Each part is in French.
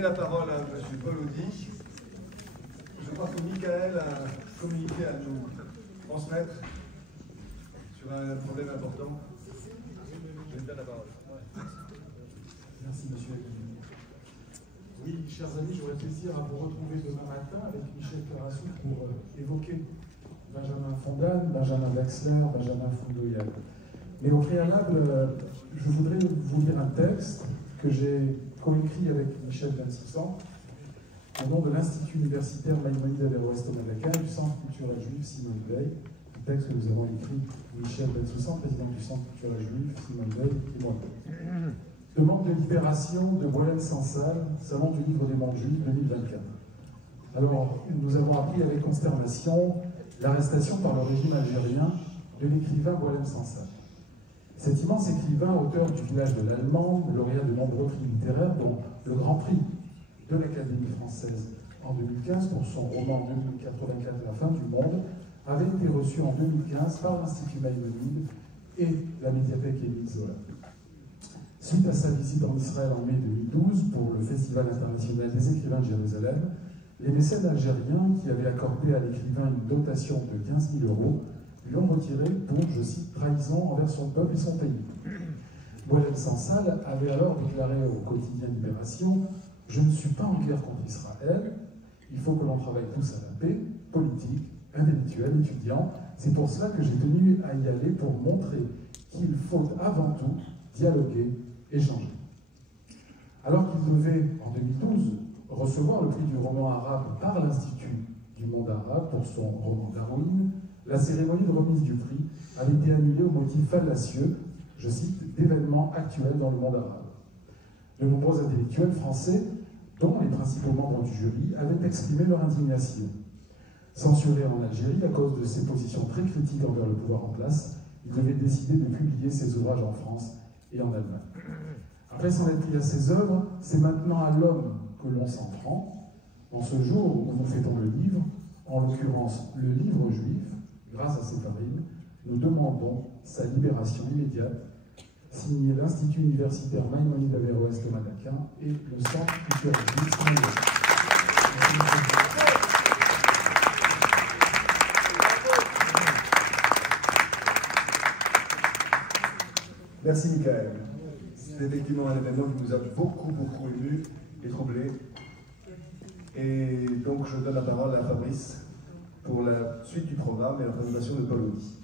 La parole à M. Paul Audy. Je crois que Michael a communiqué à nous transmettre sur un problème important. Je lui donne la parole. Merci, monsieur. Oui, chers amis, j'aurais plaisir à vous retrouver demain matin avec Michel Carassou pour évoquer Benjamin Fondan, Benjamin Wexler, Benjamin Fondoyel. Mais au préalable, je voudrais vous lire un texte que j'ai coécrit avec Michel Bensoussan au nom de l'Institut universitaire Maïmonide Averroès Thomas du Centre culturel juif Simone Veil, un texte que nous avons écrit Michel Bensoussan, président du Centre culturel juif Simone Veil et moi. Demande de libération de Boualem Sansal, Salon du livre des mondes juifs 2024. Alors, nous avons appris avec consternation l'arrestation par le régime algérien de l'écrivain Boualem Sansal. Cet immense écrivain, auteur du Village de l'Allemande, lauréat de nombreux prix littéraires, dont le Grand Prix de l'Académie française en 2015 pour son roman 2084, La fin du monde, avait été reçu en 2015 par l'Institut Maïmonide et la médiathèque Émile Zola. Suite à sa visite en Israël en mai 2012 pour le Festival international des écrivains de Jérusalem, les mécènes algériens qui avaient accordé à l'écrivain une dotation de 15 000 € lui ont retiré pour, je cite, trahison envers son peuple et son pays. Boualem Sansal avait alors déclaré au quotidien Libération « Je ne suis pas en guerre contre Israël, il faut que l'on travaille tous à la paix, politique, intellectuel, étudiant. C'est pour cela que j'ai tenu à y aller pour montrer qu'il faut avant tout dialoguer, échanger. » Alors qu'il devait, en 2012, recevoir le prix du roman arabe par l'Institut du monde arabe pour son roman Darwin, la cérémonie de remise du prix avait été annulée au motif fallacieux, je cite, d'événements actuels dans le monde arabe. De nombreux intellectuels français, dont les principaux membres du jury, avaient exprimé leur indignation. Censuré en Algérie à cause de ses positions très critiques envers le pouvoir en place, il devait décider de publier ses ouvrages en France et en Allemagne. Après s'en être pris à ses œuvres, c'est maintenant à l'homme que l'on s'en prend. En ce jour où nous fêtons le livre, en l'occurrence le livre juif, grâce à ces farines, nous demandons sa libération immédiate, signé l'Institut universitaire Maïmonide Averroès Thomas d'Aquin et le Centre culturel juif Simone Veil. Merci Michael. C'est effectivement un événement qui nous a beaucoup émus et troublés. Et donc je donne la parole à Fabrice pour la suite du programme et la présentation de Paul Audy.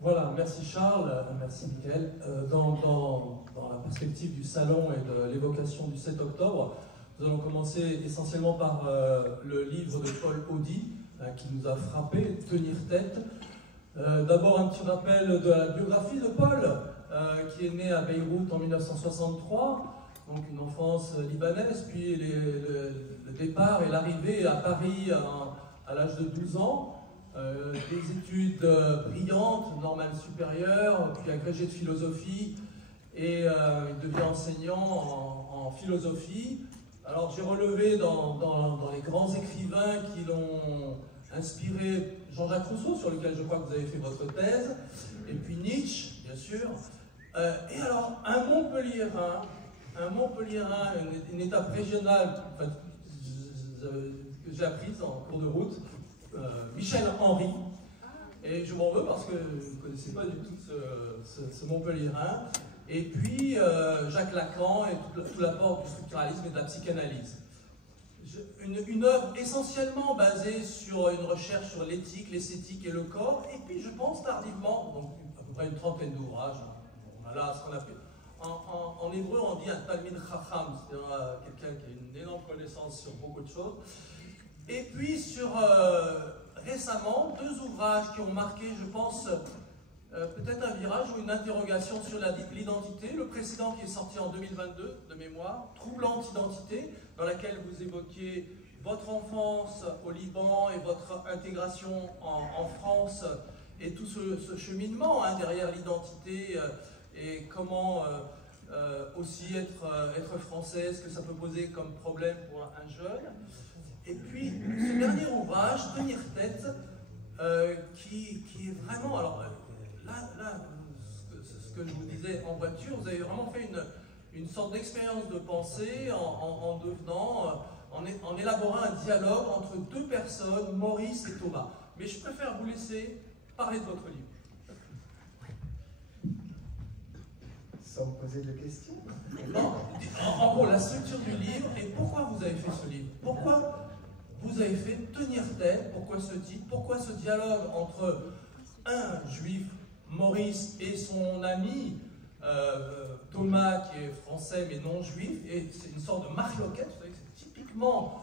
Voilà, merci Charles, merci Michael. Dans la perspective du salon et de l'évocation du 7 octobre, nous allons commencer essentiellement par le livre de Paul Audy, qui nous a frappé, Tenir tête. D'abord un petit rappel de la biographie de Paul, qui est né à Beyrouth en 1963, donc une enfance libanaise, puis le départ et l'arrivée à Paris à l'âge de 12 ans, des études brillantes, normales supérieures, puis agrégé de philosophie, et il devient enseignant en philosophie. Alors j'ai relevé dans les grands écrivains qui l'ont inspiré Jean-Jacques Rousseau, sur lequel je crois que vous avez fait votre thèse, et puis Nietzsche, bien sûr, et alors un Montpelliérain, une étape régionale, enfin, que j'ai apprise en cours de route, Michel Henry, et je m'en veux parce que je ne connaissais pas du tout ce Montpelliérain, et puis Jacques Lacan et tout l'apport du structuralisme et de la psychanalyse. Une œuvre essentiellement basée sur une recherche sur l'éthique, l'esthétique et le corps, et puis je pense tardivement, donc à peu près une trentaine d'ouvrages, voilà ce qu'on appelle. En hébreu, on dit un Talmid Chacham, c'est-à-dire quelqu'un qui a une énorme connaissance sur beaucoup de choses. Et puis, récemment, deux ouvrages qui ont marqué, je pense, peut-être un virage ou une interrogation sur l'identité. Le précédent qui est sorti en 2022, de mémoire, Troublante identité, dans laquelle vous évoquiez votre enfance au Liban et votre intégration en France et tout ce cheminement derrière l'identité et comment aussi être français, ce que ça peut poser comme problème pour un jeune. Et puis, ce dernier ouvrage, Tenir tête, qui est vraiment... Alors là ce que je vous disais en voiture, vous avez vraiment fait une sorte d'expérience de pensée en élaborant un dialogue entre deux personnes, Maurice et Thomas. Mais je préfère vous laisser parler de votre livre. Sans me poser de questions. Non, en gros, la structure du livre et pourquoi vous avez fait ce livre. Pourquoi vous avez fait tenir tête, pourquoi ce titre, pourquoi ce dialogue entre un juif, Maurice, et son ami Thomas, qui est français mais non juif, et c'est une sorte de marloquette. Vous savez que c'est typiquement,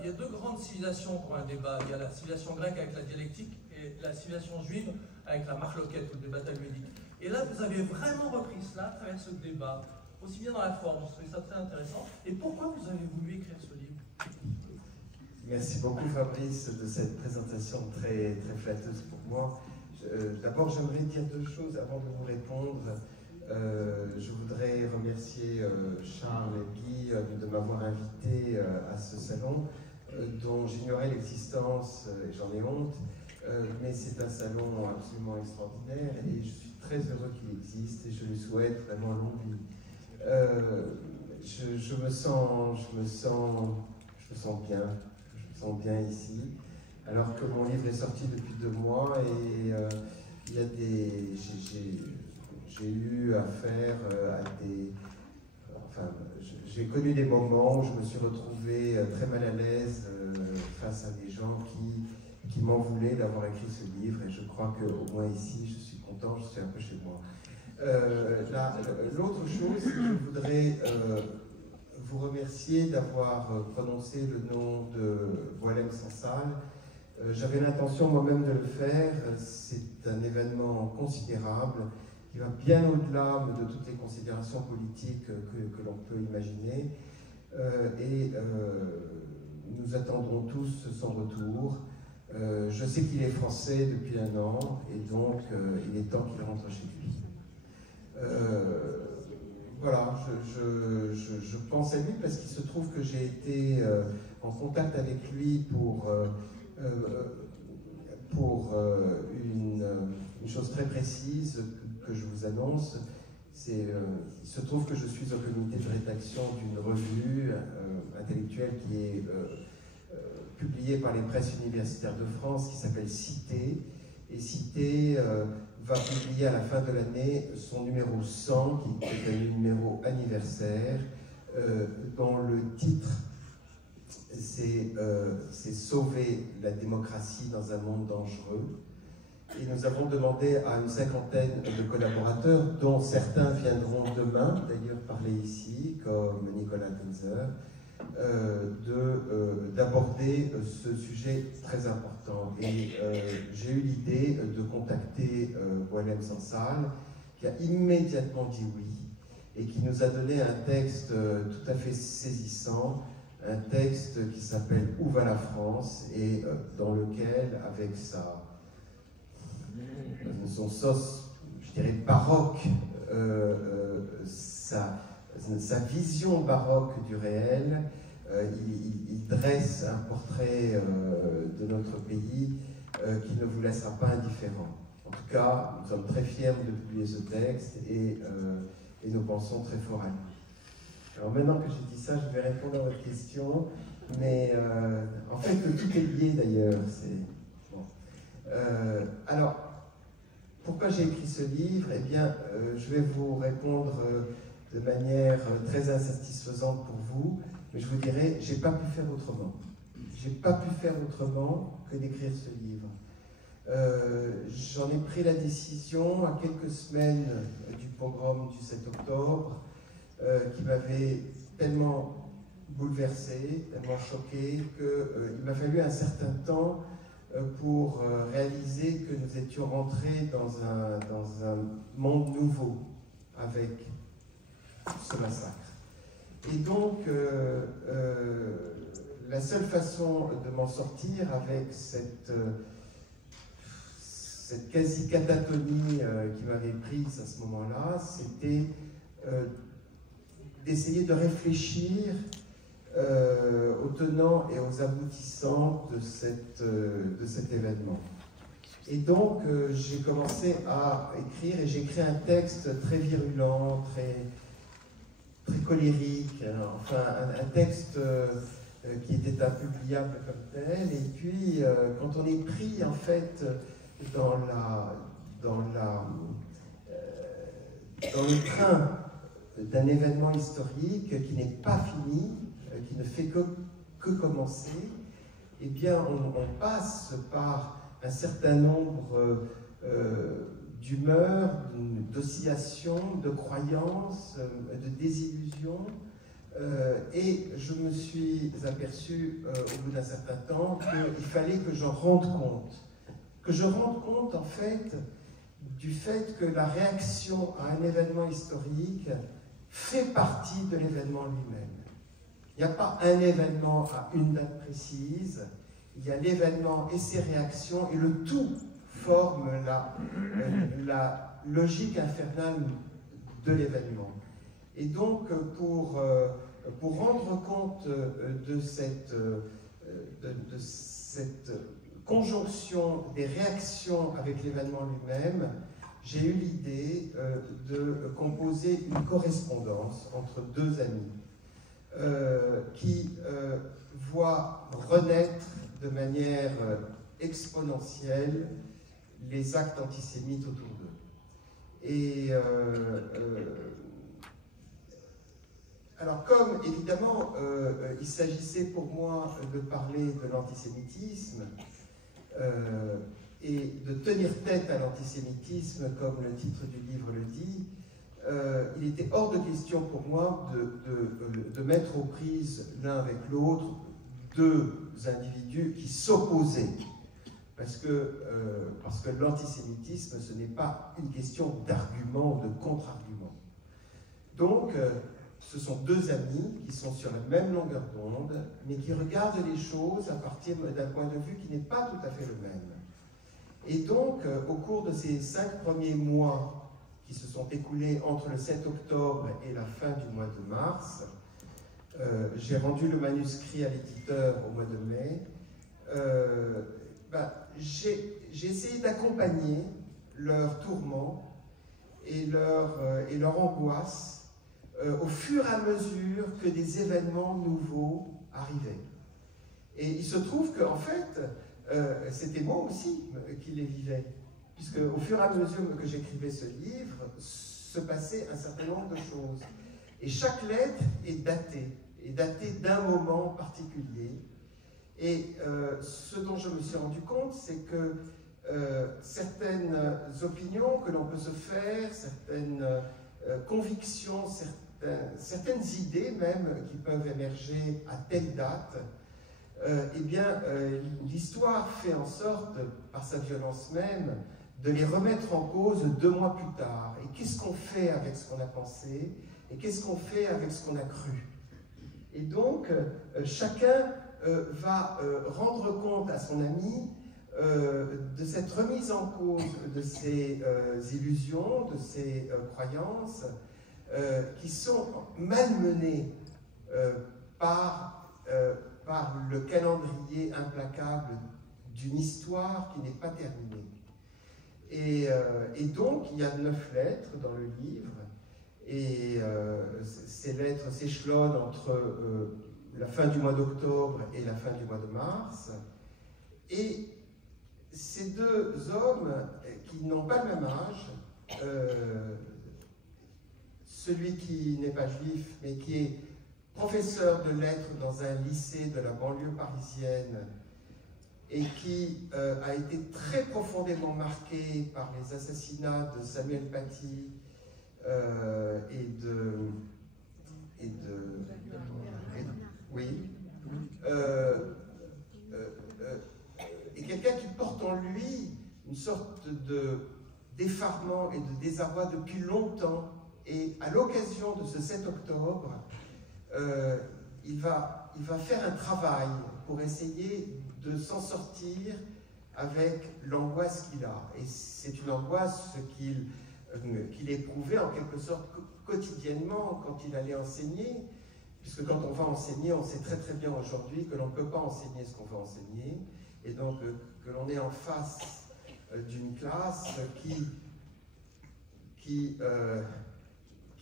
il y a deux grandes civilisations pour un débat. Il y a la civilisation grecque avec la dialectique et la civilisation juive avec la marloquette ou le débat talmudique. Et là, vous avez vraiment repris cela à travers ce débat, aussi bien dans la forme, je trouvais ça très intéressant. Et pourquoi vous avez voulu écrire ce livre? Merci beaucoup Fabrice de cette présentation très, très flatteuse pour moi. D'abord, j'aimerais dire deux choses avant de vous répondre. Je voudrais remercier Charles et Guy de m'avoir invité à ce salon dont j'ignorais l'existence et j'en ai honte, mais c'est un salon absolument extraordinaire et je suis très heureux qu'il existe et je lui souhaite vraiment longue vie. Je me sens bien ici, alors que mon livre est sorti depuis 2 mois et il y a j'ai eu affaire à des... Enfin, j'ai connu des moments où je me suis retrouvé très mal à l'aise face à des gens qui m'en voulaient d'avoir écrit ce livre et je crois qu'au moins ici, je suis content, je suis un peu chez moi. L'autre chose, c'est que je voudrais vous remercier d'avoir prononcé le nom de Boualem Sansal. J'avais l'intention moi-même de le faire, c'est un événement considérable qui va bien au-delà de toutes les considérations politiques que l'on peut imaginer. Nous attendrons tous son retour. Je sais qu'il est français depuis 1 an et donc il est temps qu'il rentre chez lui. Voilà, je pense à lui parce qu'il se trouve que j'ai été en contact avec lui pour une chose très précise que je vous annonce. Il se trouve que je suis au comité de rédaction d'une revue intellectuelle qui est publiée par les presses universitaires de France qui s'appelle Cité. Et Cité va publier à la fin de l'année son numéro 100, qui est un numéro anniversaire, dont le titre c'est Sauver la démocratie dans un monde dangereux. Et nous avons demandé à une 50aine de collaborateurs, dont certains viendront demain, d'ailleurs parler ici, comme Nicolas Kunzer, d'aborder ce sujet très important. Et j'ai eu l'idée de contacter Boualem Sansal, qui a immédiatement dit oui, et qui nous a donné un texte tout à fait saisissant, un texte qui s'appelle « Où va la France ?» et dans lequel, avec son sauce, je dirais, baroque, sa vision baroque du réel, il dresse un portrait de notre pays qui ne vous laissera pas indifférent. En tout cas, nous sommes très fiers de publier ce texte et nous pensons très fort à lui. Alors maintenant que j'ai dit ça, je vais répondre à votre question, mais en fait, tout est lié d'ailleurs. Bon. Alors, pourquoi j'ai écrit ce livre? Eh bien, je vais vous répondre de manière très insatisfaisante pour vous, mais je vous dirai, j'ai pas pu faire autrement. J'ai pas pu faire autrement que d'écrire ce livre. J'en ai pris la décision à quelques semaines du pogrom du 7 octobre, qui m'avait tellement bouleversé, tellement choqué, qu'il m'a fallu un certain temps pour réaliser que nous étions rentrés dans un monde nouveau avec ce massacre. Et donc, la seule façon de m'en sortir avec cette quasi-catatonie qui m'avait prise à ce moment-là, c'était d'essayer de réfléchir aux tenants et aux aboutissants de cet événement. Et donc, j'ai commencé à écrire, et j'ai écrit un texte très virulent, très colérique, enfin un texte qui était impubliable comme tel. Et puis, quand on est pris en fait dans le train d'un événement historique qui n'est pas fini, qui ne fait que commencer, eh bien, on passe par un certain nombre d'humeurs, d'oscillations, de croyances, de désillusions. Et je me suis aperçu au bout d'un certain temps qu'il fallait que j'en rende compte. Que je rende compte, en fait, du fait que la réaction à un événement historique fait partie de l'événement lui-même. Il n'y a pas un événement à une date précise, il y a l'événement et ses réactions, et le tout forme la logique infernale de l'événement. Et donc, pour rendre compte de cette conjonction des réactions avec l'événement lui-même, j'ai eu l'idée de composer une correspondance entre deux amis qui voient renaître de manière exponentielle les actes antisémites autour d'eux. Et alors, comme évidemment il s'agissait pour moi de parler de l'antisémitisme et de tenir tête à l'antisémitisme, comme le titre du livre le dit, il était hors de question pour moi de mettre aux prises l'un avec l'autre deux individus qui s'opposaient. Parce que l'antisémitisme, ce n'est pas une question d'argument ou de contre-argument. Donc, ce sont deux amis qui sont sur la même longueur d'onde, mais qui regardent les choses à partir d'un point de vue qui n'est pas tout à fait le même. Et donc, au cours de ces 5 premiers mois qui se sont écoulés entre le 7 octobre et la fin du mois de mars, j'ai rendu le manuscrit à l'éditeur au mois de mai, j'ai essayé d'accompagner leur tourment et leur angoisse au fur et à mesure que des événements nouveaux arrivaient. Et il se trouve qu'en fait, c'était moi aussi qui les vivais, puisque au fur et à mesure que j'écrivais ce livre, se passait un certain nombre de choses. Et chaque lettre est datée d'un moment particulier. Et ce dont je me suis rendu compte, c'est que certaines opinions que l'on peut se faire, certaines convictions, certaines idées même qui peuvent émerger à telle date, eh bien, l'histoire fait en sorte, par sa violence même, de les remettre en cause 2 mois plus tard. Et qu'est-ce qu'on fait avec ce qu'on a pensé? Et qu'est-ce qu'on fait avec ce qu'on a cru? Et donc, chacun va rendre compte à son ami de cette remise en cause de ses illusions, de ses croyances, qui sont malmenées par le calendrier implacable d'une histoire qui n'est pas terminée. Et donc, il y a 9 lettres dans le livre, et ces lettres s'échelonnent entre la fin du mois d'octobre et la fin du mois de mars. Et ces deux hommes qui n'ont pas le même âge, celui qui n'est pas juif, mais qui est professeur de lettres dans un lycée de la banlieue parisienne et qui a été très profondément marqué par les assassinats de Samuel Paty et quelqu'un qui porte en lui une sorte d'effarement et de désarroi depuis longtemps. Et à l'occasion de ce 7 octobre, il va faire un travail pour essayer de s'en sortir avec l'angoisse qu'il a. Et c'est une angoisse qu'il éprouvait en quelque sorte quotidiennement quand il allait enseigner, puisque quand on va enseigner, on sait très très bien aujourd'hui que l'on ne peut pas enseigner ce qu'on va enseigner, et donc que l'on est en face d'une classe qui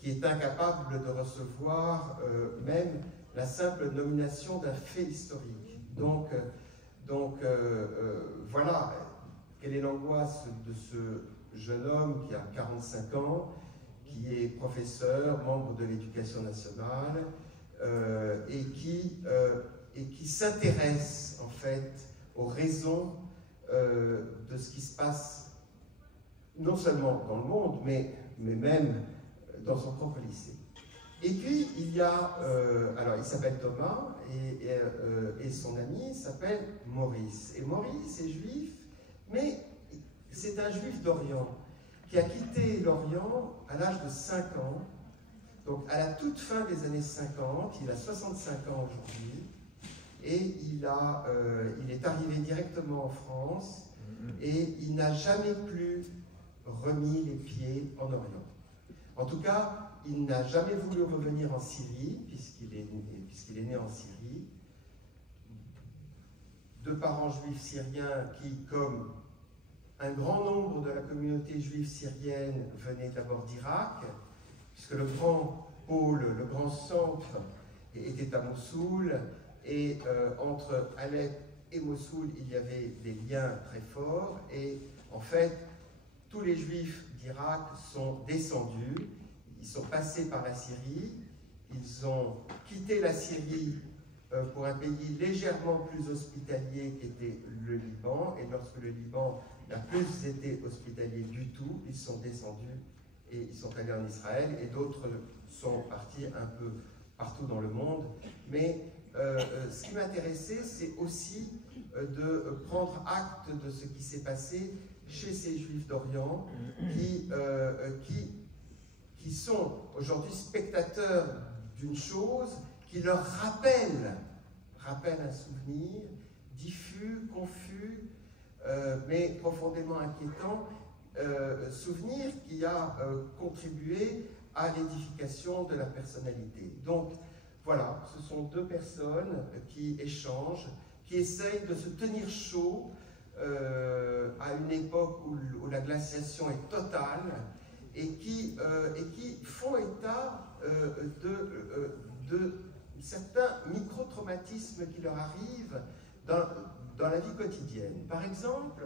qui est incapable de recevoir même la simple nomination d'un fait historique. Donc voilà quelle est l'angoisse de ce jeune homme qui a 45 ans, qui est professeur, membre de l'Éducation nationale, et qui s'intéresse en fait aux raisons de ce qui se passe non seulement dans le monde, mais même dans son propre lycée. Et puis il y a, alors il s'appelle Thomas et son ami s'appelle Maurice. Et Maurice est juif, mais c'est un juif d'Orient qui a quitté l'Orient à l'âge de 5 ans, donc à la toute fin des années 50, il a 65 ans aujourd'hui, et il est arrivé directement en France, et il n'a jamais plus remis les pieds en Orient. En tout cas, il n'a jamais voulu revenir en Syrie, puisqu'il est né en Syrie. De parents juifs syriens qui, comme un grand nombre de la communauté juive syrienne, venaient d'abord d'Irak, puisque le grand pôle, le grand centre était à Mossoul, et entre Alep et Mossoul, il y avait des liens très forts, et en fait, tous les juifs d'Irak sont descendus, ils sont passés par la Syrie, ils ont quitté la Syrie pour un pays légèrement plus hospitalier qu'était le Liban, et lorsque le Liban n'a plus été hospitalier du tout, ils sont descendus et ils sont allés en Israël, et d'autres sont partis un peu partout dans le monde. Mais ce qui m'intéressait, c'est aussi de prendre acte de ce qui s'est passé chez ces Juifs d'Orient qui sont aujourd'hui spectateurs d'une chose qui leur rappelle un souvenir diffus, confus, mais profondément inquiétant, souvenir qui a contribué à l'édification de la personnalité. Donc voilà, ce sont deux personnes qui échangent, qui essayent de se tenir chaud à une époque où la glaciation est totale, et qui font état de certains micro-traumatismes qui leur arrivent dans la vie quotidienne. Par exemple,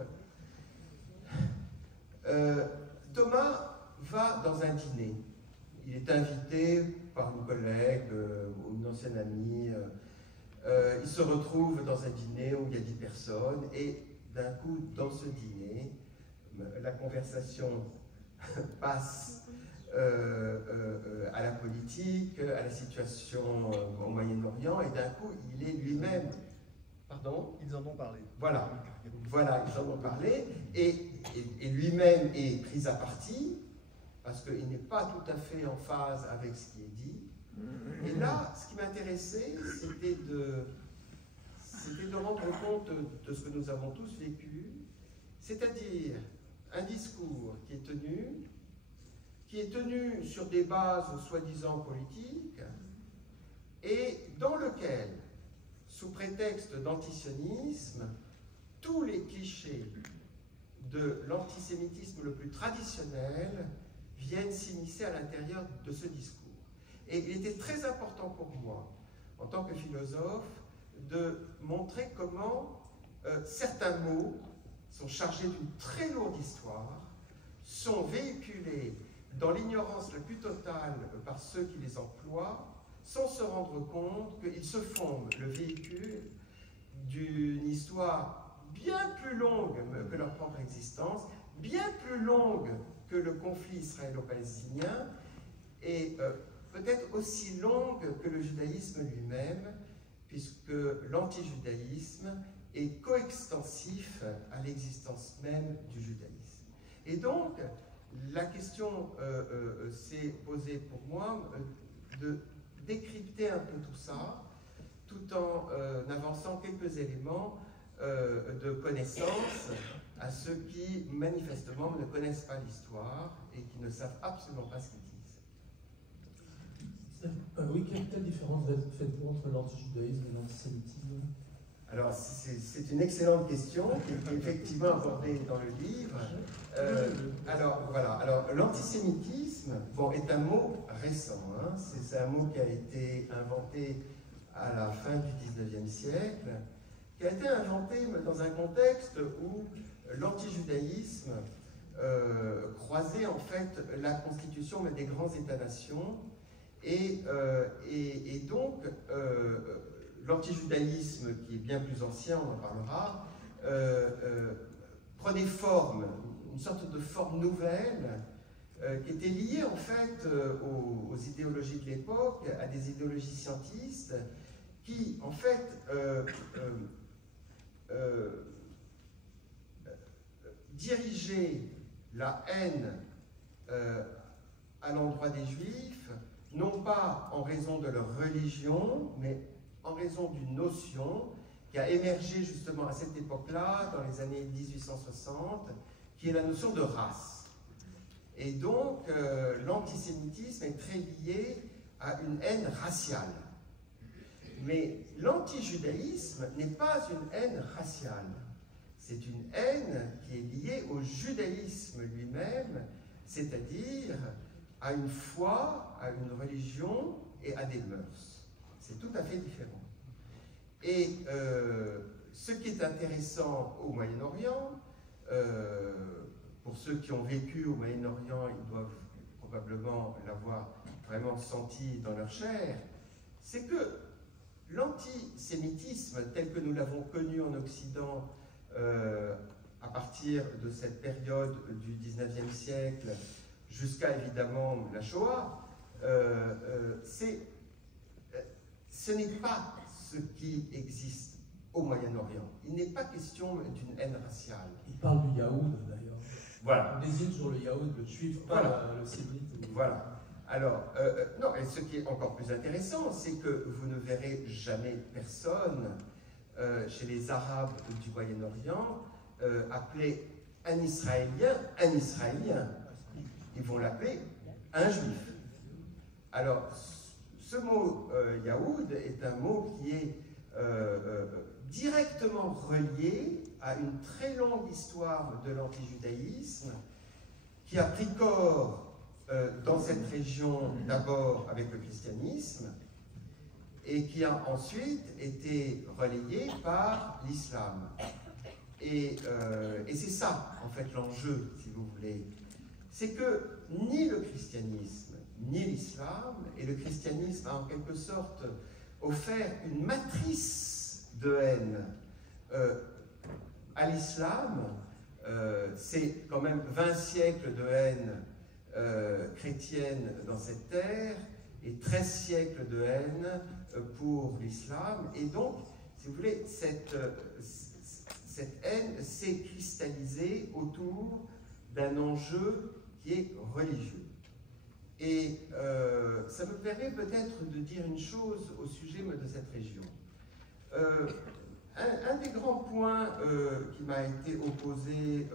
Thomas va dans un dîner. Il est invité par une collègue ou une ancienne amie. Il se retrouve dans un dîner où il y a 10 personnes, et d'un coup, dans ce dîner, la conversation passe à la politique, à la situation au Moyen-Orient, et d'un coup, il est lui-même... Pardon ? Ils en ont parlé. Voilà, ils en ont parlé, et lui-même est pris à partie, parce qu'il n'est pas tout à fait en phase avec ce qui est dit. Et là, ce qui m'intéressait, c'était de rendre compte de ce que nous avons tous vécu, c'est-à-dire un discours qui est tenu sur des bases soi-disant politiques, et dans lequel, sous prétexte d'antisionisme, tous les clichés de l'antisémitisme le plus traditionnel viennent s'immiscer à l'intérieur de ce discours. Et il était très important pour moi, en tant que philosophe, de montrer comment certains mots sont chargés d'une très lourde histoire, sont véhiculés dans l'ignorance la plus totale par ceux qui les emploient, sans se rendre compte qu'ils se font le véhicule d'une histoire bien plus longue que leur propre existence, bien plus longue que le conflit israélo-palestinien, et peut-être aussi longue que le judaïsme lui-même, puisque l'antijudaïsme est coextensif à l'existence même du judaïsme. Et donc, la question s'est posée pour moi de décrypter un peu tout ça, tout en avançant quelques éléments de connaissance à ceux qui, manifestement, ne connaissent pas l'histoire et qui ne savent absolument pas ce qu'ils disent. Oui, quelle différence faites-vous entre l'antijudaïsme et l'antisémitisme? Alors, c'est une excellente question qui est effectivement abordée dans le livre. Alors, voilà. Alors, l'antisémitisme, bon, est un mot récent. Hein. C'est un mot qui a été inventé à la fin du 19e siècle, qui a été inventé dans un contexte où l'antijudaïsme croisait en fait la constitution des grands États-nations et donc l'antijudaïsme, qui est bien plus ancien, on en parlera, prenait forme, une sorte de forme nouvelle qui était liée en fait aux idéologies de l'époque, à des idéologies scientistes qui en fait dirigeaient la haine à l'endroit des Juifs, non pas en raison de leur religion, mais en raison d'une notion qui a émergé justement à cette époque-là, dans les années 1860, qui est la notion de race. Et donc, l'antisémitisme est très lié à une haine raciale. Mais l'antijudaïsme n'est pas une haine raciale. C'est une haine qui est liée au judaïsme lui-même, c'est-à-dire à une foi, à une religion et à des mœurs. C'est tout à fait différent. Et ce qui est intéressant au Moyen-Orient, pour ceux qui ont vécu au Moyen-Orient, ils doivent probablement l'avoir vraiment senti dans leur chair, c'est que l'antisémitisme tel que nous l'avons connu en Occident à partir de cette période du 19e siècle jusqu'à évidemment la Shoah, ce n'est pas ce qui existe au Moyen-Orient. Il n'est pas question d'une haine raciale. Il parle du Yaoud d'ailleurs. Voilà. On désigne toujours le Yaoud, le juif, pas le sémite. Voilà. Alors, non, et ce qui est encore plus intéressant, c'est que vous ne verrez jamais personne chez les Arabes du Moyen-Orient appeler un Israélien. Ils vont l'appeler un Juif. Alors, ce mot Yaoud est un mot qui est directement relié à une très longue histoire de l'antijudaïsme qui a pris corps dans cette région d'abord avec le christianisme et qui a ensuite été relayé par l'islam. Et c'est ça, en fait, l'enjeu, si vous voulez. C'est que ni le christianisme, ni l'islam, et le christianisme a en quelque sorte offert une matrice de haine à l'islam. C'est quand même 20 siècles de haine chrétienne dans cette terre et 13 siècles de haine pour l'islam. Et donc, si vous voulez, cette haine s'est cristallisée autour d'un enjeu qui est religieux. Et ça me permet peut-être de dire une chose au sujet de cette région. Un des grands points qui m'a été opposé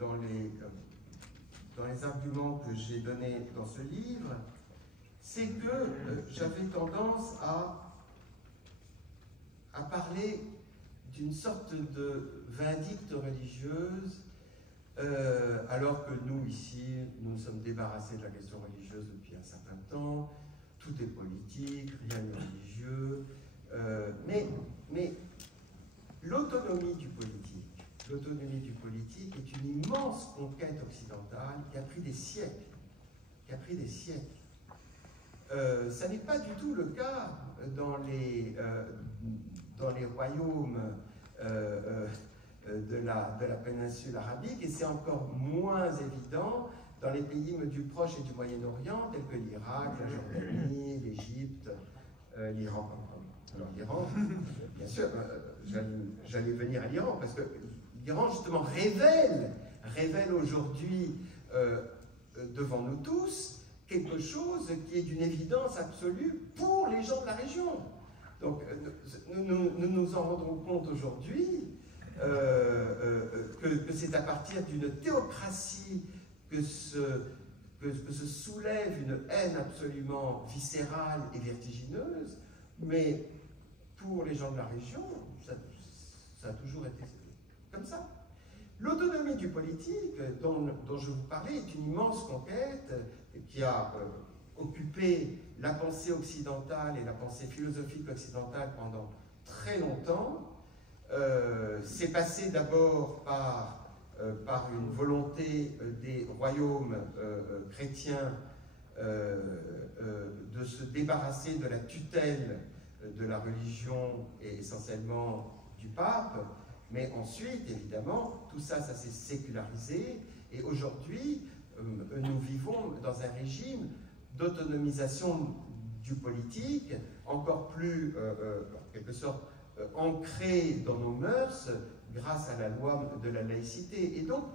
dans les arguments que j'ai donnés dans ce livre, c'est que j'avais tendance à parler d'une sorte de vindicte religieuse, alors que nous, ici, nous nous sommes débarrassés de la question religieuse depuis un certain temps, tout est politique, rien n'est religieux, mais l'autonomie du politique est une immense conquête occidentale qui a pris des siècles, ça n'est pas du tout le cas dans les royaumes de la péninsule arabique, et c'est encore moins évident dans les pays du Proche et du Moyen-Orient, tels que l'Irak, la Jordanie, l'Égypte, l'Iran. Alors l'Iran, bien sûr, j'allais venir à l'Iran, parce que l'Iran, justement, révèle aujourd'hui devant nous tous quelque chose qui est d'une évidence absolue pour les gens de la région. Donc, nous nous en rendrons compte aujourd'hui que c'est à partir d'une théocratie que se soulève une haine absolument viscérale et vertigineuse, mais pour les gens de la région, ça a toujours été comme ça. L'autonomie du politique, dont je vous parlais, est une immense conquête qui a occupé la pensée occidentale et la pensée philosophique occidentale pendant très longtemps. C'est passé d'abord par une volonté des royaumes chrétiens de se débarrasser de la tutelle de la religion et essentiellement du pape, mais ensuite, évidemment, tout ça, ça s'est sécularisé, et aujourd'hui, nous vivons dans un régime d'autonomisation du politique, encore plus, en quelque sorte, ancré dans nos mœurs, grâce à la loi de la laïcité. Et donc,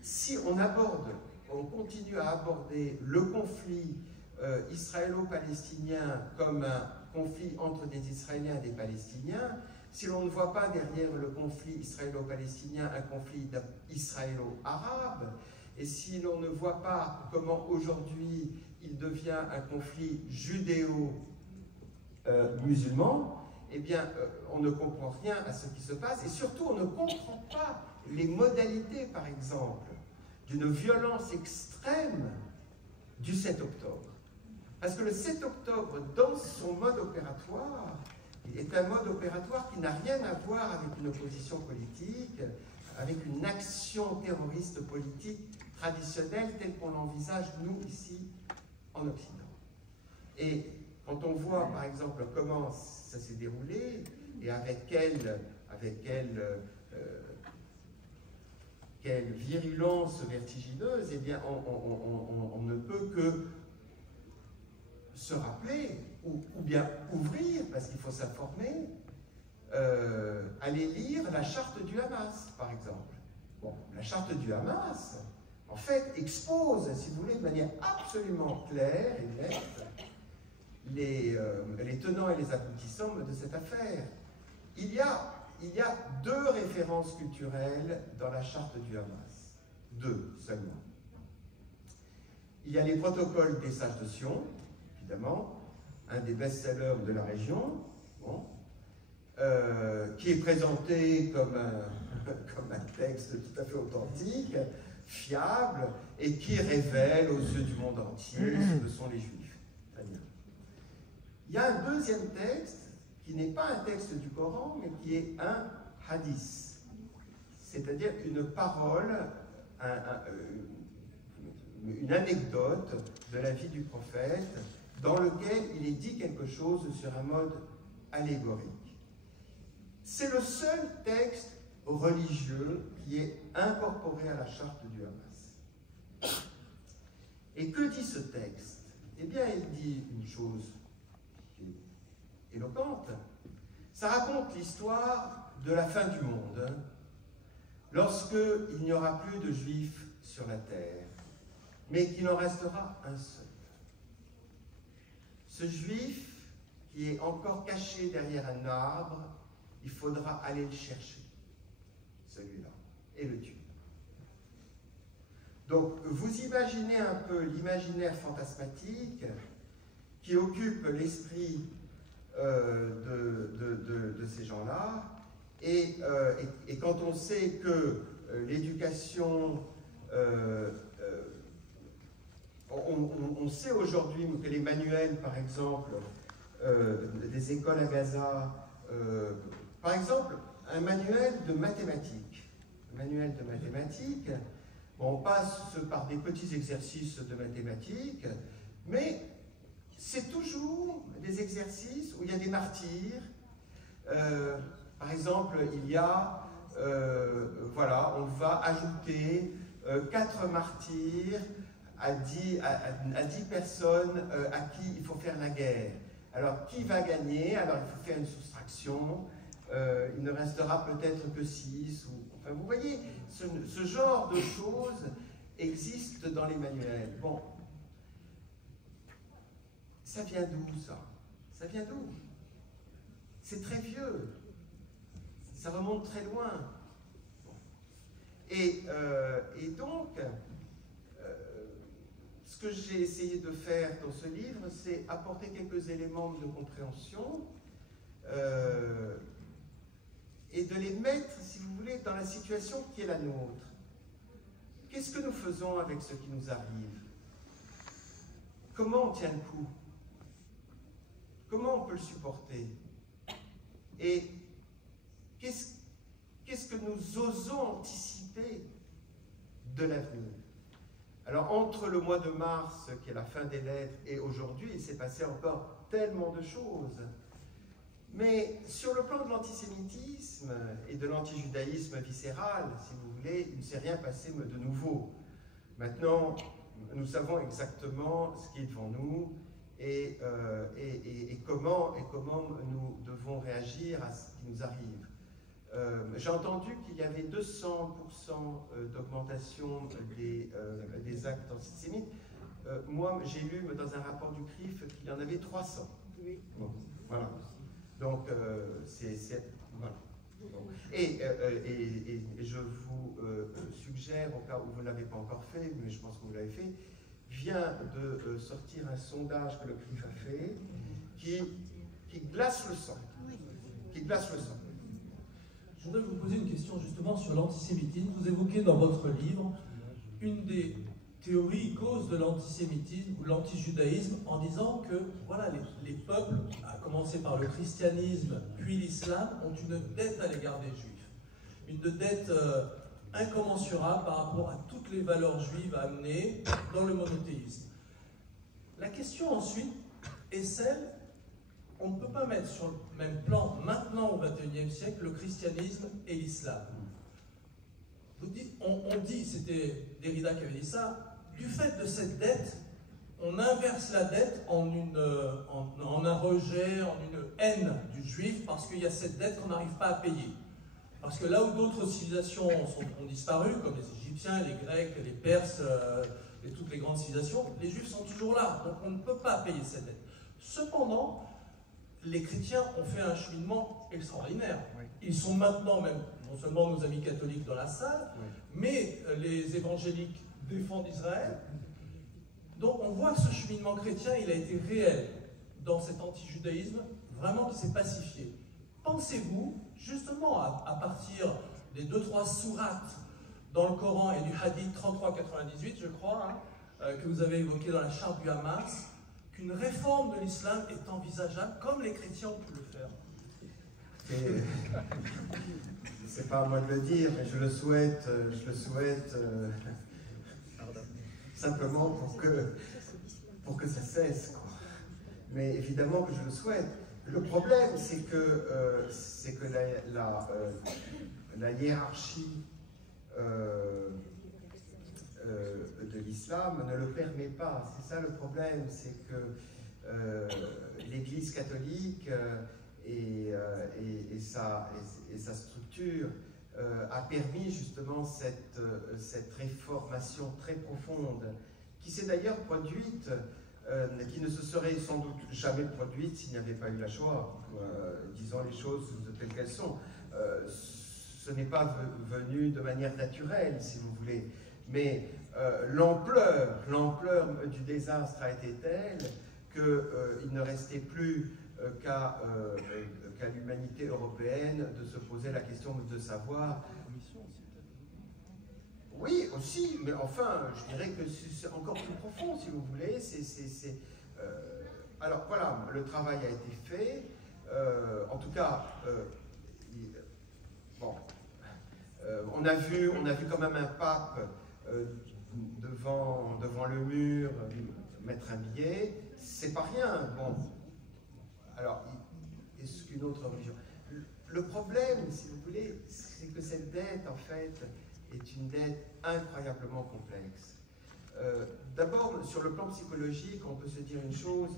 si on continue à aborder le conflit israélo-palestinien comme un conflit entre des Israéliens et des Palestiniens, si l'on ne voit pas derrière le conflit israélo-palestinien un conflit israélo-arabe, et si l'on ne voit pas comment aujourd'hui il devient un conflit judéo-musulman, eh bien, on ne comprend rien à ce qui se passe, et surtout, on ne comprend pas les modalités, par exemple, d'une violence extrême du 7 octobre. Parce que le 7 octobre, dans son mode opératoire, est un mode opératoire qui n'a rien à voir avec une opposition politique, avec une action terroriste politique traditionnelle telle qu'on l'envisage, nous, ici, en Occident. Et quand on voit, par exemple, comment ça s'est déroulé, et avec quelle virulence vertigineuse, eh bien, on ne peut que se rappeler, ou bien ouvrir, parce qu'il faut s'informer, aller lire la charte du Hamas, par exemple. Bon, la charte du Hamas, en fait, expose, si vous voulez, de manière absolument claire et nette, les tenants et les aboutissants de cette affaire. Il y a deux références culturelles dans la charte du Hamas. Deux seulement. Il y a les protocoles des sages de Sion, évidemment, un des best-sellers de la région, bon, qui est présenté comme un texte tout à fait authentique, fiable, et qui révèle aux yeux du monde entier ce que sont les Juifs. Très bien. Il y a un deuxième texte, qui n'est pas un texte du Coran, mais qui est un hadith, c'est-à-dire une parole, une anecdote de la vie du prophète, dans lequel il est dit quelque chose sur un mode allégorique. C'est le seul texte religieux qui est incorporé à la charte du Hamas. Et que dit ce texte? Eh bien, il dit une chose qui est éloquente. Ça raconte l'histoire de la fin du monde, lorsqu'il n'y aura plus de juifs sur la terre, mais qu'il en restera un seul. Ce juif qui est encore caché derrière un arbre, il faudra aller le chercher, celui-là, et le tuer. Donc, vous imaginez un peu l'imaginaire fantasmatique qui occupe l'esprit de ces gens-là, et quand on sait que l'éducation, on sait aujourd'hui que les manuels, par exemple, des écoles à Gaza, par exemple, un manuel de mathématiques. Bon, on passe par des petits exercices de mathématiques, mais c'est toujours des exercices où il y a des martyrs. Par exemple, il y a, voilà, on va ajouter 4 martyrs à 10 personnes à qui il faut faire la guerre. Alors, qui va gagner? Alors, il faut faire une soustraction. Il ne restera peut-être que 6. Enfin, vous voyez, ce genre de choses existe dans les manuels. Bon. Ça vient d'où, ça? Ça vient d'où? C'est très vieux. Ça remonte très loin. Bon. Et donc, ce que j'ai essayé de faire dans ce livre, c'est apporter quelques éléments de compréhension et de les mettre, si vous voulez, dans la situation qui est la nôtre. Qu'est-ce que nous faisons avec ce qui nous arrive? Comment on tient le coup? Comment on peut le supporter? Et qu'est-ce que nous osons anticiper de l'avenir? Alors, entre le mois de mars, qui est la fin des lettres, et aujourd'hui, il s'est passé encore tellement de choses. Mais sur le plan de l'antisémitisme et de l'antijudaïsme viscéral, si vous voulez, il ne s'est rien passé de nouveau. Maintenant, nous savons exactement ce qui est devant nous et comment nous devons réagir à ce qui nous arrive. J'ai entendu qu'il y avait 200% d'augmentation des actes antisémites. Moi, j'ai lu dans un rapport du CRIF qu'il y en avait 300. Oui. Bon, voilà. Donc, voilà. Bon. Et je vous suggère, au cas où vous ne l'avez pas encore fait, mais je pense que vous l'avez fait, vient de sortir un sondage que le CRIF a fait qui glace le sang. Qui glace le sang. Je voudrais vous poser une question justement sur l'antisémitisme. Vous évoquez dans votre livre une des théories causes de l'antisémitisme ou de l'antijudaïsme en disant que voilà, les peuples, à commencer par le christianisme puis l'islam, ont une dette à l'égard des juifs. Une dette incommensurable par rapport à toutes les valeurs juives amenées dans le monothéisme. La question ensuite est celle, on ne peut pas mettre sur le même plan maintenant au XXIe siècle le christianisme et l'islam. On dit, c'était Derrida qui avait dit ça, du fait de cette dette, on inverse la dette en un rejet, en une haine du juif, parce qu'il y a cette dette qu'on n'arrive pas à payer. Parce que là où d'autres civilisations ont disparu, comme les Égyptiens, les Grecs, les Perses, et toutes les grandes civilisations, les Juifs sont toujours là, donc on ne peut pas payer cette dette. Cependant, les chrétiens ont fait un cheminement extraordinaire. Oui. Ils sont maintenant même, non seulement nos amis catholiques dans la salle, oui, mais les évangéliques défendent Israël. Donc on voit que ce cheminement chrétien, il a été réel dans cet anti-judaïsme, vraiment qui s'est pacifié. Pensez-vous, justement, à partir des 2-3 sourates dans le Coran et du Hadith 33-98, je crois, que vous avez évoqué dans la charte du Hamas, qu'une réforme de l'islam est envisageable, comme les chrétiens ont pu le faire? C'est pas à moi de le dire, mais je le souhaite simplement pour que ça cesse, quoi. Mais évidemment que je le souhaite. Le problème, c'est que la hiérarchie de l'islam ne le permet pas. C'est ça le problème, c'est que l'Église catholique et sa structure a permis justement cette réformation très profonde, qui s'est d'ailleurs produite, qui ne se serait sans doute jamais produite s'il n'y avait pas eu la Shoah. Disons les choses telles qu'elles sont. Ce n'est pas venu de manière naturelle, si vous voulez, mais l'ampleur du désastre a été telle qu'il ne restait plus qu'à l'humanité européenne de se poser la question de savoir... Oui, aussi, mais enfin, je dirais que c'est encore plus profond, si vous voulez. Alors voilà, le travail a été fait. En tout cas, bon, on a vu quand même un pape devant le mur mettre un billet. C'est pas rien. Bon, alors, est-ce qu'une autre religion? Le problème, si vous voulez, c'est que cette dette, en fait, est une dette incroyablement complexe. D'abord, sur le plan psychologique, on peut se dire une chose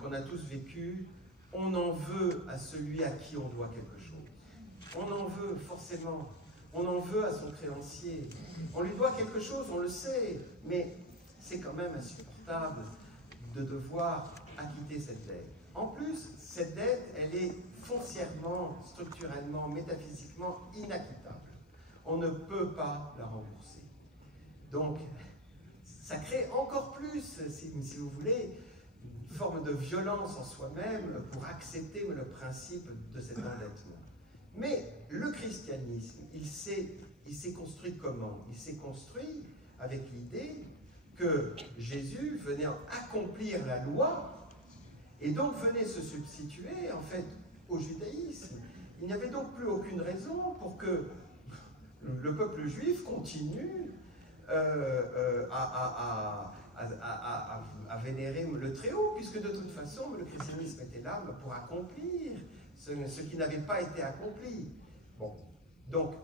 qu'on a tous vécue: on en veut à celui à qui on doit quelque chose. On en veut forcément. On en veut à son créancier. On lui doit quelque chose, on le sait, mais c'est quand même insupportable de devoir acquitter cette dette. En plus, cette dette, elle est foncièrement, structurellement, métaphysiquement inacquittable. On ne peut pas la rembourser. Donc, ça crée encore plus, si vous voulez, forme de violence en soi-même pour accepter le principe de cet endettement. Mais le christianisme, il s'est construit comment? Il s'est construit avec l'idée que Jésus venait accomplir la loi et donc venait se substituer en fait au judaïsme. Il n'y avait donc plus aucune raison pour que le peuple juif continue à vénérer le Très-Haut, puisque de toute façon le christianisme était là pour accomplir ce qui n'avait pas été accompli. Bon, donc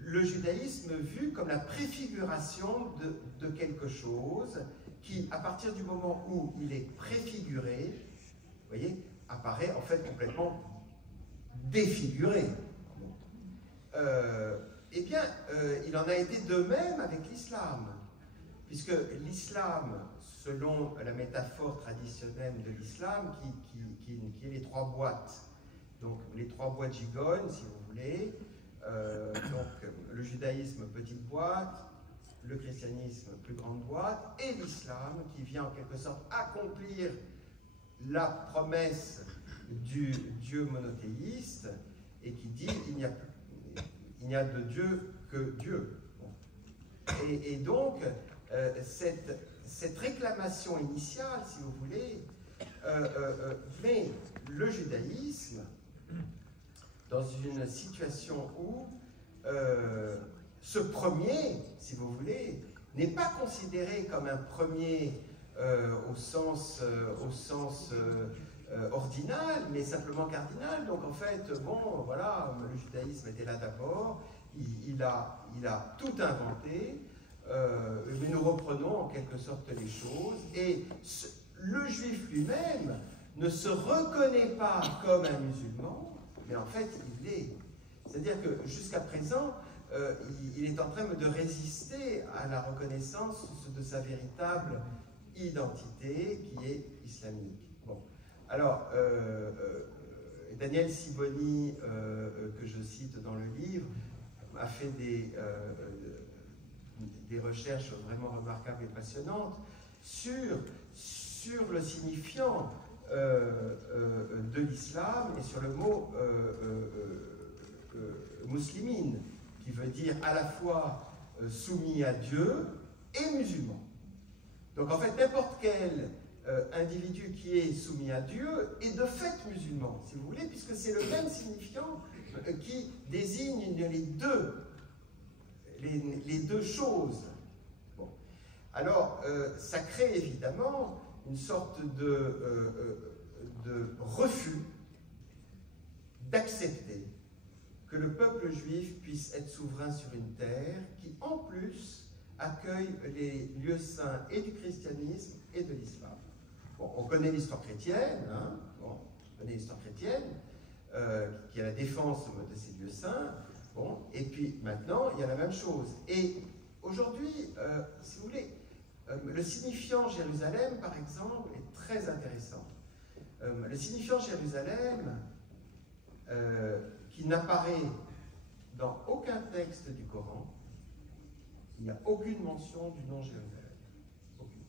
le judaïsme vu comme la préfiguration de quelque chose qui, à partir du moment où il est préfiguré, vous voyez, apparaît en fait complètement défiguré. Eh bien, il en a été de même avec l'islam, puisque l'islam, selon la métaphore traditionnelle de l'islam, qui est les trois boîtes, donc les trois boîtes gigogne, si vous voulez, donc le judaïsme, petite boîte, le christianisme, plus grande boîte, et l'islam, qui vient en quelque sorte accomplir la promesse du Dieu monothéiste, et qui dit il n'y a de Dieu que Dieu. Bon. Et donc, cette réclamation initiale, si vous voulez, met le judaïsme dans une situation où ce premier, si vous voulez, n'est pas considéré comme un premier au sens ordinal, mais simplement cardinal. Donc en fait, bon, voilà, le judaïsme était là d'abord, il a tout inventé, mais nous reprenons en quelque sorte les choses, et le juif lui-même ne se reconnaît pas comme un musulman, mais en fait il l'est. C'est-à-dire que jusqu'à présent, il est en train de résister à la reconnaissance de sa véritable identité qui est islamique. Bon. Alors, Daniel Siboni, que je cite dans le livre, a fait des recherches vraiment remarquables et passionnantes sur le signifiant de l'islam et sur le mot muslimine, qui veut dire à la fois soumis à Dieu et musulman. Donc en fait, n'importe quel individu qui est soumis à Dieu est de fait musulman, si vous voulez, puisque c'est le même signifiant qui désigne les deux choses. Bon. Alors, ça crée évidemment une sorte de refus d'accepter que le peuple juif puisse être souverain sur une terre qui, en plus, accueille les lieux saints et du christianisme et de l'islam. Bon, on connaît l'histoire chrétienne, hein, bon, on connaît l'histoire chrétienne, qui est la défense de ces lieux saints, bon, et puis maintenant, il y a la même chose. Et aujourd'hui, si vous voulez, le signifiant Jérusalem, par exemple, est très intéressant. Le signifiant Jérusalem, qui n'apparaît dans aucun texte du Coran, il n'y a aucune mention du nom Jérusalem. Aucune.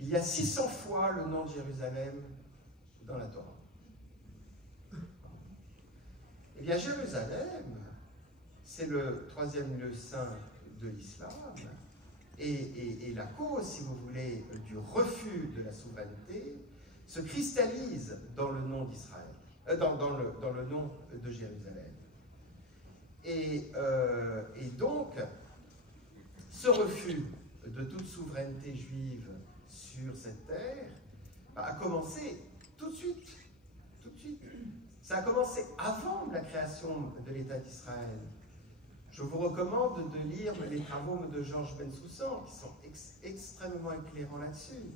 Il y a 600 fois le nom de Jérusalem dans la Torah. Eh bien, Jérusalem, c'est le troisième lieu saint de l'islam, et la cause, si vous voulez, du refus de la souveraineté se cristallise dans le nom d'Israël, dans le nom de Jérusalem. Et donc, ce refus de toute souveraineté juive sur cette terre a commencé tout de suite. Tout de suite. Ça a commencé avant la création de l'État d'Israël. Je vous recommande de lire les travaux de Georges Bensoussan, qui sont extrêmement éclairants là-dessus,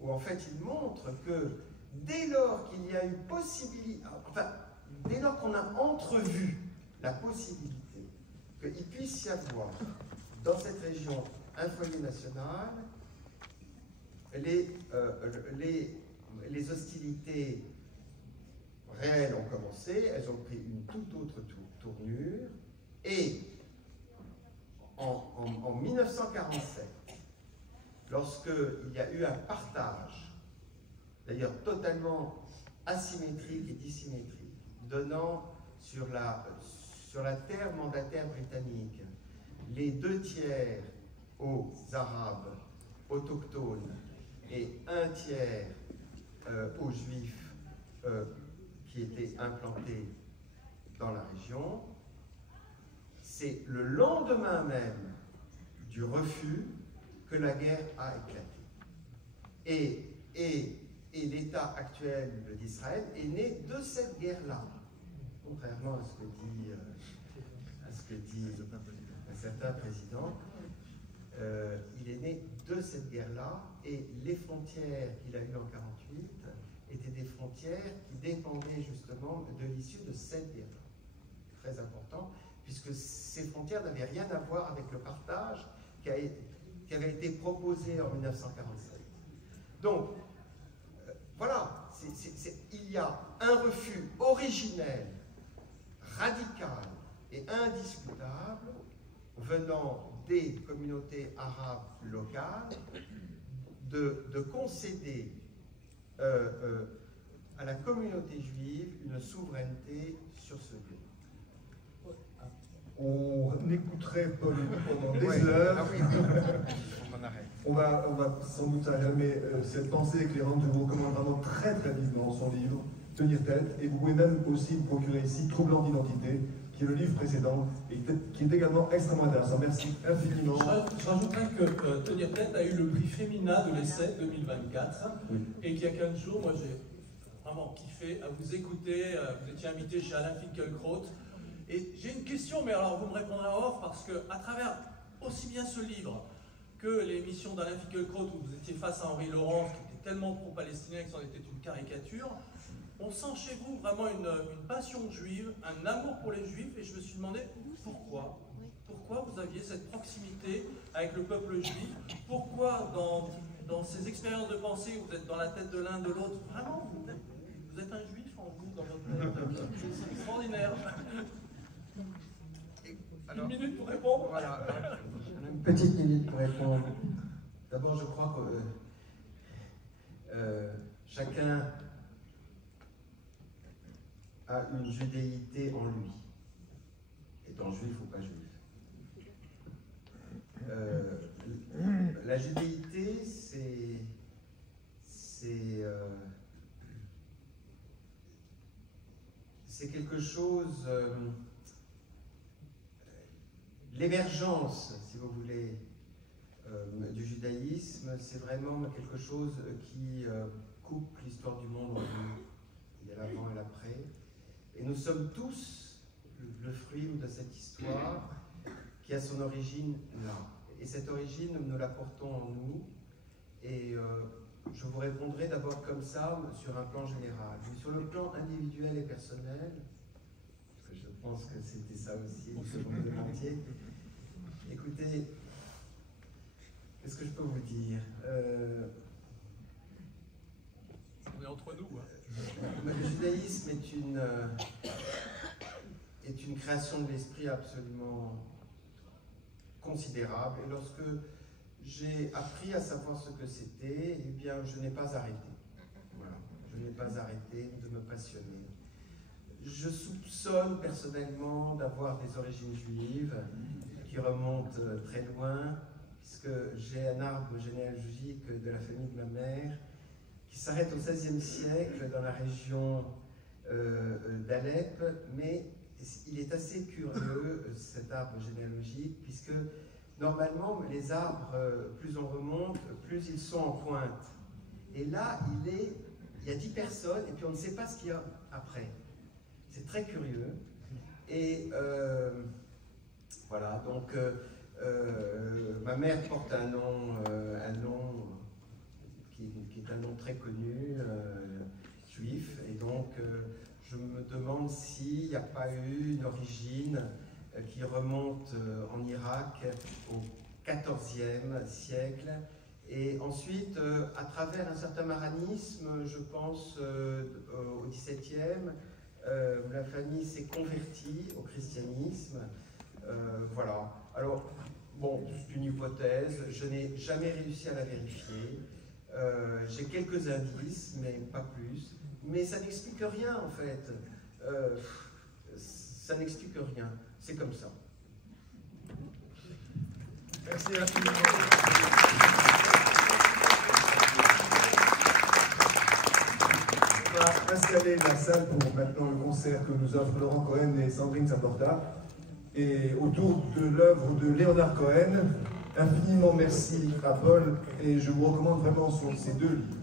où en fait il montre que dès lors qu'il y a eu possibilité, enfin, dès lors qu'on a entrevu la possibilité qu'il puisse y avoir dans cette région un foyer national, les hostilités réelles ont commencé, elles ont pris une toute autre tournure, et en 1947, lorsqu'il y a eu un partage d'ailleurs totalement asymétrique et dissymétrique, donnant sur la terre mandataire britannique les 2/3 aux Arabes autochtones et 1/3 aux Juifs qui étaient implantés dans la région, c'est le lendemain même du refus que la guerre a éclaté. Et l'État actuel d'Israël est né de cette guerre-là, contrairement à ce que dit un certain président. Il est né de cette guerre-là, et les frontières qu'il a eues en 1948 étaient des frontières qui dépendaient justement de l'issue de cette guerre-là. Très important, puisque ces frontières n'avaient rien à voir avec le partage qui avait été proposé en 1947. Donc, voilà, il y a un refus originel, radical et indiscutable venant des communautés arabes locales de concéder à la communauté juive une souveraineté sur ce lieu. On écouterait Paul pendant des heures. Ah oui, on arrête. On va sans doute affirmer cette pensée éclairante. Je vous recommande vraiment très très vivement son livre, Tenir tête. Et vous pouvez même aussi vous procurer ici Troublant d'identité, qui est le livre précédent et qui est également extrêmement intéressant. Merci infiniment. Je rajouterais que Tenir tête a eu le prix Femina de l'essai 2024 et qu'il y a 15 jours, moi j'ai vraiment kiffé à vous écouter. Vous étiez invité chez Alain Finkielkraut. Et j'ai une question, mais alors vous me répondrez en off, parce qu'à travers aussi bien ce livre que l'émission d'Alain Finkielkraut où vous étiez face à Henri Laurent, qui était tellement pro-palestinien que c'en était une caricature, on sent chez vous vraiment une passion juive, un amour pour les juifs, et je me suis demandé pourquoi. Pourquoi vous aviez cette proximité avec le peuple juif? Pourquoi dans ces expériences de pensée où vous êtes dans la tête de l'un, de l'autre, vraiment vous êtes un juif en vous, dans votre tête? C'est extraordinaire. Alors, une minute pour répondre. Voilà, une petite minute pour répondre. D'abord, je crois que chacun a une judéité en lui, étant juif ou pas juif. La judéité, c'est quelque chose. L'émergence, si vous voulez, du judaïsme, c'est vraiment quelque chose qui coupe l'histoire du monde en deux. Il y a l'avant et l'après. Et nous sommes tous le fruit de cette histoire qui a son origine là. Et cette origine, nous la portons en nous. Et je vous répondrai d'abord comme ça, sur un plan général. Mais sur le plan individuel et personnel, parce que je pense que c'était ça aussi que vous me demandiez. Écoutez, qu'est-ce que je peux vous dire? On est entre nous. Le judaïsme est une création de l'esprit absolument considérable. Et lorsque j'ai appris à savoir ce que c'était, eh bien, je n'ai pas arrêté. Voilà, je n'ai pas arrêté de me passionner. Je soupçonne personnellement d'avoir des origines juives qui remontent très loin, puisque j'ai un arbre généalogique de la famille de ma mère qui s'arrête au XVIe siècle dans la région d'Alep, mais il est assez curieux, cet arbre généalogique, puisque normalement, les arbres, plus on remonte, plus ils sont en pointe. Et là, il y a 10 personnes, et puis on ne sait pas ce qu'il y a après. C'est très curieux. Et voilà, donc ma mère porte un nom qui est un nom très connu, juif, et donc je me demande s'il n'y a pas eu une origine qui remonte en Irak au XIVe siècle, et ensuite, à travers un certain maranisme, je pense au XVIIe, où la famille s'est convertie au christianisme. Voilà. Alors, bon, c'est une hypothèse, je n'ai jamais réussi à la vérifier. J'ai quelques indices, mais pas plus. Mais ça n'explique rien, en fait. Ça n'explique rien. C'est comme ça. Merci infiniment. On va installer la salle pour maintenant le concert que nous offrent Laurent Cohen et Sandrine Saporta. Et autour de l'œuvre de Léonard Cohen, infiniment merci à Paul et je vous recommande vraiment ces deux livres.